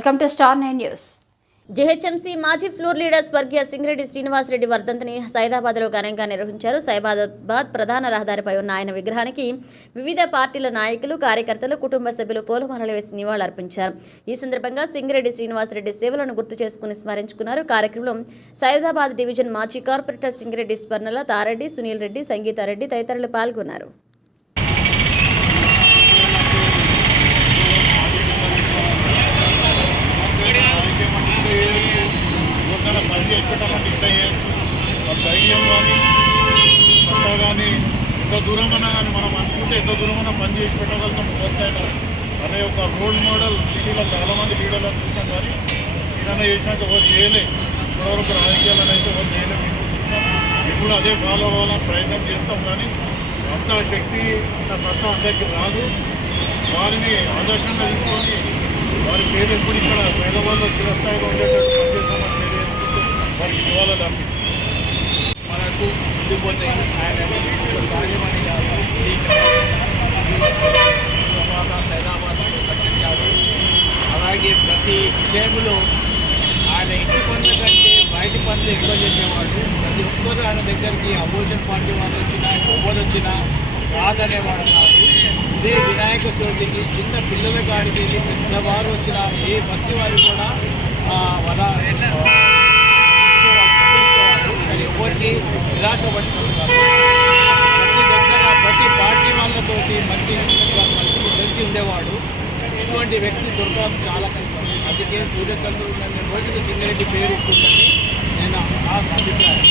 Welcome to star 9 news. GHMC మాజీ floor leader స్వర్గీయ సింగిరెడ్డి శ్రీనివాసరెడ్డి వర్ధంతిని సైదాబాద్లో ఘనంగా నిర్వహించారు. సైదాబాద్ ప్రధాన రహదారిపై ఉన్న ఆయన విగ్రహానికి వివిధ పార్టీల నాయకులు, కార్యకర్తలు, కుటుంబ సభ్యులు పూలమాలలు వేసి నివాళులర్పించారు. ఈ సందర్భంగా సింగిరెడ్డి శ్రీనివాసరెడ్డి సేవలను గుర్తు చేసుకుని స్మరించుకున్నారు. కార్యక్రమంలో సైదాబాద్ డివిజన్ మాజీ కార్పొరేటర్ సింగిరెడ్డి స్వర్ణల, తారెడ్డి, సునీల్ రెడ్డి, సంగీతారెడ్డి తదితరులు పాల్గొన్నారు. ధైర్యం కానీ పట్టా కానీ ఎంత దూరమైనా కానీ మనం అనుకుంటే ఎంత దూరమైనా పని చేసి పెట్టగలుగుతాం. ప్రోత్సాహం అనే ఒక రోల్ మోడల్ సిటీలో చాలామంది లీడర్లను చూసాం, కానీ ఈయన చేసినాక ఎవరు చేయలే. ఇప్పటివరకు రాజకీయాలను అయితే ఎవరు చేయలేదు. ఇప్పుడు అదే ఫాలో అవ్వాలని ప్రయత్నం చేస్తాం, కానీ అంత శక్తి అంత సత్తా అందరికీ రాదు. వారిని ఆదర్శంగా తీసుకొని వారి పేరు ఎప్పుడు ఇక్కడ పేదవాళ్ళు చిరస్థాయిగా ఉండేటట్టు పనిచేస్తామని తెలియజేసుకుంటూ వారికి నివాళులు అర్పిస్తుంది. మనకు ఉండిపోతాయి. ఆయన కార్యమని కాదు, సైదాబాద్ కట్టించాడు. అలాగే ప్రతి విషయంలో ఆయన ఇంటి పనుల కంటే బయట పనులు ఎక్కువ చేసేవాడు. ప్రతి ఒక్కరు ఆయన దగ్గరికి అపోజిషన్ పార్టీ వాళ్ళు వచ్చినా, ఎవరు వచ్చినా కాదనేవాడు కాదు. ఇదే వినాయక చవితికి చిన్న పిల్లల కాడికి పెద్దవారు వచ్చిన ఏ బస్తీ వారు కూడా ఎవరికి నిరాశ పడుతున్నారు. ప్రతి దగ్గర ప్రతి పార్టీ వాళ్ళతోటి మంచి మంచి ఉండేవాడు. ఇటువంటి వ్యక్తి దొరకడం చాలా కష్టం. అందుకే సూర్యచంద్రుడు రోజులు సింగిరెడ్డి పేరు ఉంటుందని నేను నా అభిప్రాయం.